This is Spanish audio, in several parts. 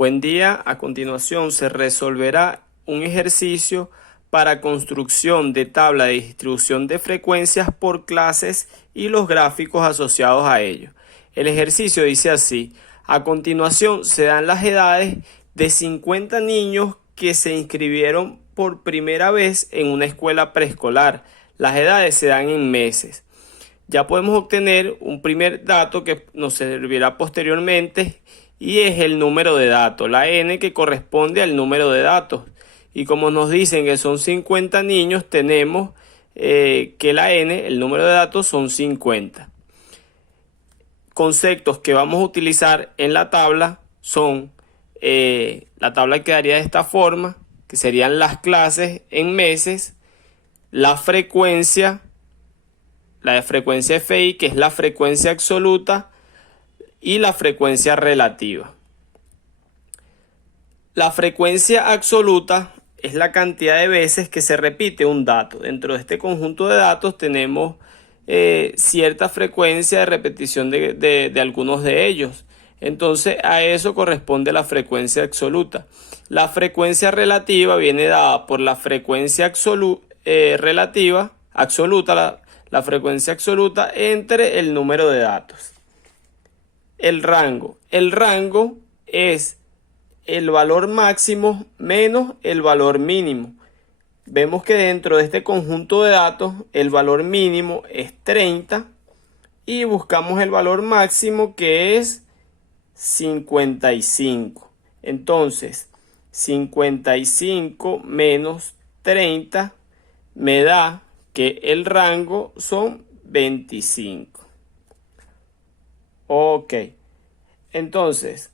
Buen día, a continuación se resolverá un ejercicio para construcción de tabla de distribución de frecuencias por clases y los gráficos asociados a ello. El ejercicio dice así: a continuación se dan las edades de 50 niños que se inscribieron por primera vez en una escuela preescolar. Las edades se dan en meses. Ya podemos obtener un primer dato que nos servirá posteriormente y es el número de datos, la n, que corresponde al número de datos. Y como nos dicen que son 50 niños, tenemos que la n, el número de datos, son 50. Conceptos que vamos a utilizar en la tabla son, la tabla quedaría de esta forma, que serían las clases en meses, la frecuencia FI, que es la frecuencia absoluta, y la frecuencia relativa. La frecuencia absoluta es la cantidad de veces que se repite un dato. Dentro de este conjunto de datos tenemos cierta frecuencia de repetición de algunos de ellos. Entonces a eso corresponde la frecuencia absoluta. La frecuencia relativa viene dada por la frecuencia absoluta, la frecuencia absoluta entre el número de datos. El rango. El rango es el valor máximo menos el valor mínimo. Vemos que dentro de este conjunto de datos el valor mínimo es 30 y buscamos el valor máximo, que es 55. Entonces 55 menos 30 me da que el rango son 25. Ok, entonces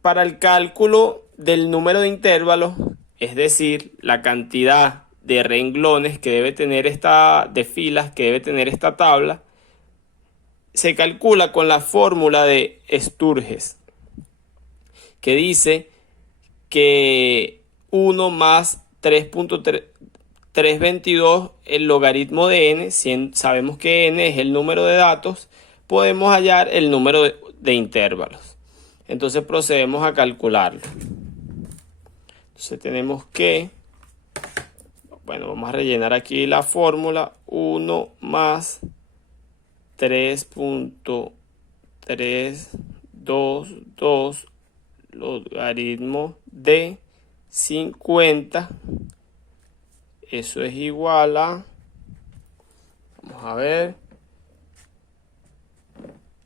para el cálculo del número de intervalos, es decir, la cantidad de renglones que debe tener de filas que debe tener esta tabla, se calcula con la fórmula de Sturges, que dice que 1 más 3.322 el logaritmo de n. Si sabemos que n es el número de datos, podemos hallar el número de intervalos. Entonces procedemos a calcularlo. Entonces tenemos que, vamos a rellenar aquí la fórmula. 1 más 3.322 logaritmo de 50. Eso es igual a, vamos a ver,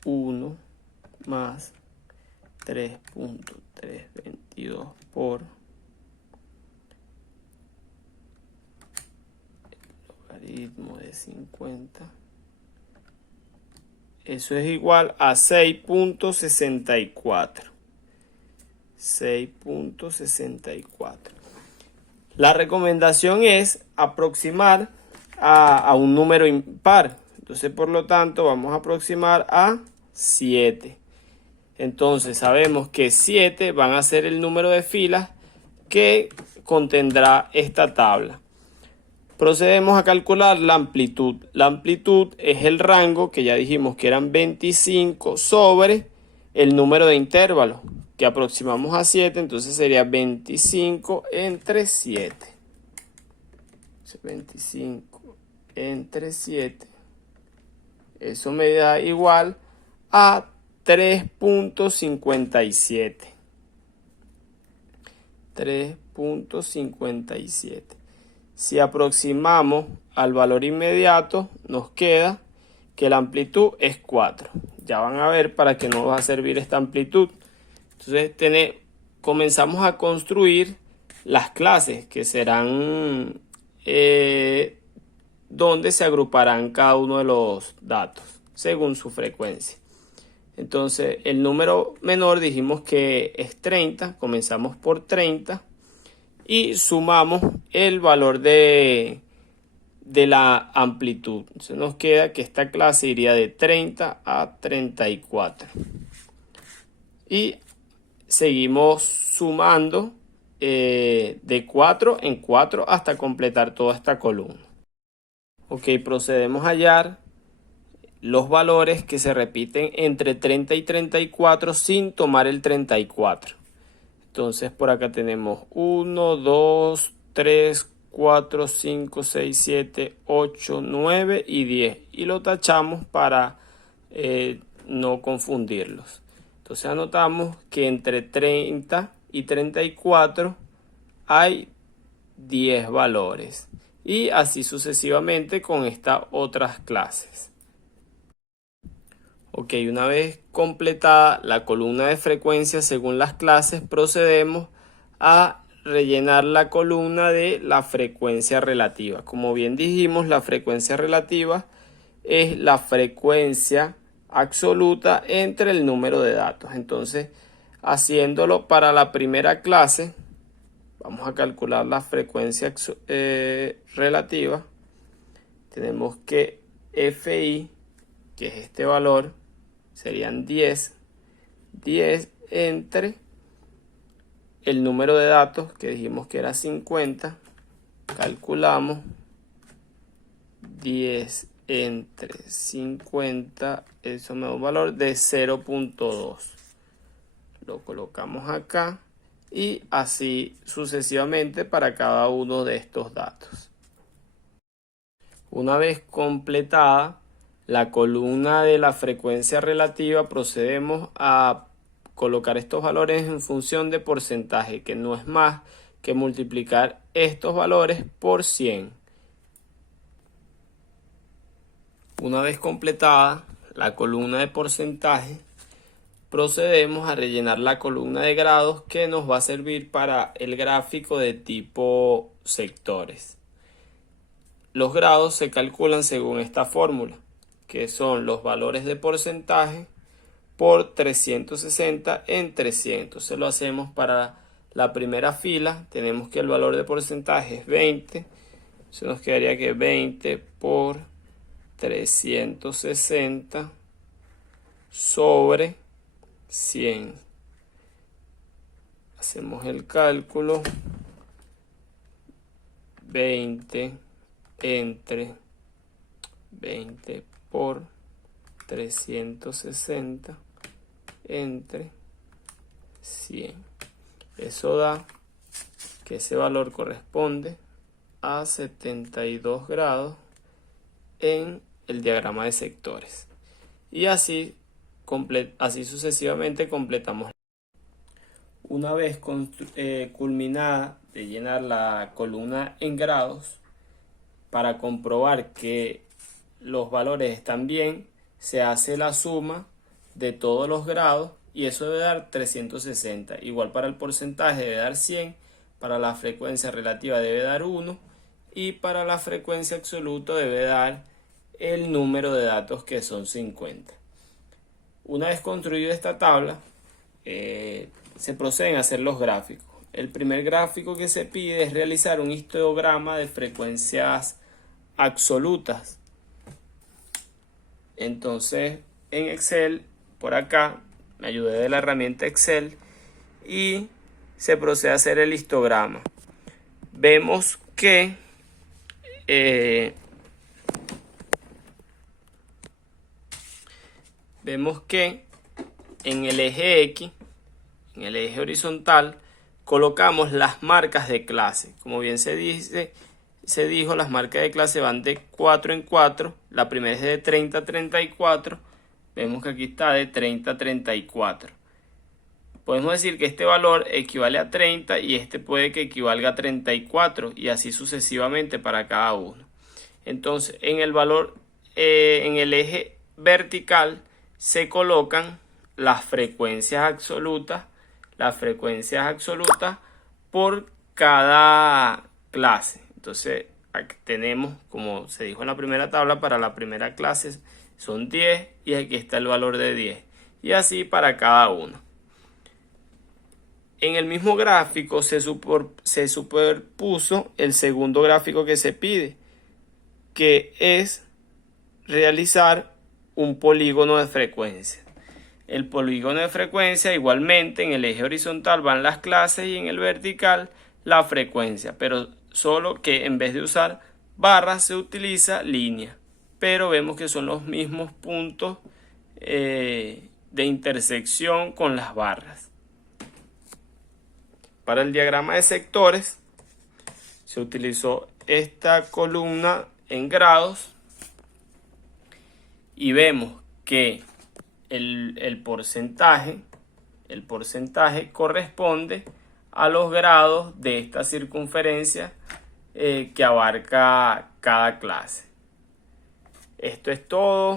1 más 3.322 por el logaritmo de 50. Eso es igual a 6.64. 6.64. La recomendación es aproximar a un número impar. Entonces, por lo tanto, vamos a aproximar a 7. Entonces, sabemos que 7 van a ser el número de filas que contendrá esta tabla. Procedemos a calcular la amplitud. La amplitud es el rango, que ya dijimos que eran 25, sobre el número de intervalos, que aproximamos a 7, entonces sería 25 entre 7. 25 entre 7. Eso me da igual a 3.57. 3.57. Si aproximamos al valor inmediato, nos queda que la amplitud es 4. Ya van a ver para qué nos va a servir esta amplitud. Entonces comenzamos a construir las clases, que serán donde se agruparán cada uno de los datos según su frecuencia. Entonces el número menor dijimos que es 30, comenzamos por 30 y sumamos el valor de la amplitud. Entonces nos queda que esta clase iría de 30 a 34. Y seguimos sumando de 4 en 4 hasta completar toda esta columna. Ok, procedemos a hallar los valores que se repiten entre 30 y 34 sin tomar el 34. Entonces por acá tenemos 1, 2, 3, 4, 5, 6, 7, 8, 9 y 10. Y lo tachamos para no confundirlos. Entonces anotamos que entre 30 y 34 hay 10 valores. Y así sucesivamente con estas otras clases. Ok, una vez completada la columna de frecuencia según las clases, procedemos a rellenar la columna de la frecuencia relativa. Como bien dijimos, la frecuencia relativa es la frecuencia absoluta entre el número de datos. Entonces, haciéndolo para la primera clase, vamos a calcular la frecuencia relativa. Tenemos que FI, que es este valor, serían 10 entre el número de datos que dijimos que era 50. Calculamos 10 entre 50, eso me da un valor de 0.2. Lo colocamos acá y así sucesivamente para cada uno de estos datos. Una vez completada la columna de la frecuencia relativa, procedemos a colocar estos valores en función de porcentaje, que no es más que multiplicar estos valores por 100. Una vez completada la columna de porcentaje, procedemos a rellenar la columna de grados, que nos va a servir para el gráfico de tipo sectores. Los grados se calculan según esta fórmula, que son los valores de porcentaje por 360 en 300. Entonces lo hacemos para la primera fila. Tenemos que el valor de porcentaje es 20. Se nos quedaría que 20 por 360 sobre 100. Hacemos el cálculo. 20 entre 20 por 360 entre 100. Eso da que ese valor corresponde a 72 grados en el diagrama de sectores. Y así sucesivamente completamos. Una vez culminada de llenar la columna en grados, para comprobar que los valores están bien, se hace la suma de todos los grados y eso debe dar 360. Igual para el porcentaje debe dar 100, para la frecuencia relativa debe dar 1 y para la frecuencia absoluta debe dar el número de datos, que son 50. Una vez construida esta tabla, se proceden a hacer los gráficos. El primer gráfico que se pide es realizar un histograma de frecuencias absolutas. Entonces en Excel, por acá me ayudé de la herramienta Excel y se procede a hacer el histograma. Vemos que en el eje X, en el eje horizontal, colocamos las marcas de clase. Como bien se dijo, las marcas de clase van de 4 en 4. La primera es de 30 a 34. Vemos que aquí está de 30 a 34. Podemos decir que este valor equivale a 30 y este puede que equivalga a 34 y así sucesivamente para cada uno. Entonces, en el eje vertical se colocan las frecuencias absolutas por cada clase. Entonces aquí tenemos, como se dijo en la primera tabla, para la primera clase son 10 y aquí está el valor de 10 y así para cada uno. En el mismo gráfico se superpuso el segundo gráfico que se pide, que es realizar un polígono de frecuencia. El polígono de frecuencia, igualmente en el eje horizontal van las clases y en el vertical la frecuencia, pero solo que en vez de usar barras se utiliza línea. pero vemos que son los mismos puntos de intersección con las barras. Para el diagrama de sectores se utilizó esta columna en grados y vemos que el porcentaje corresponde a los grados de esta circunferencia que abarca cada clase. Esto es todo.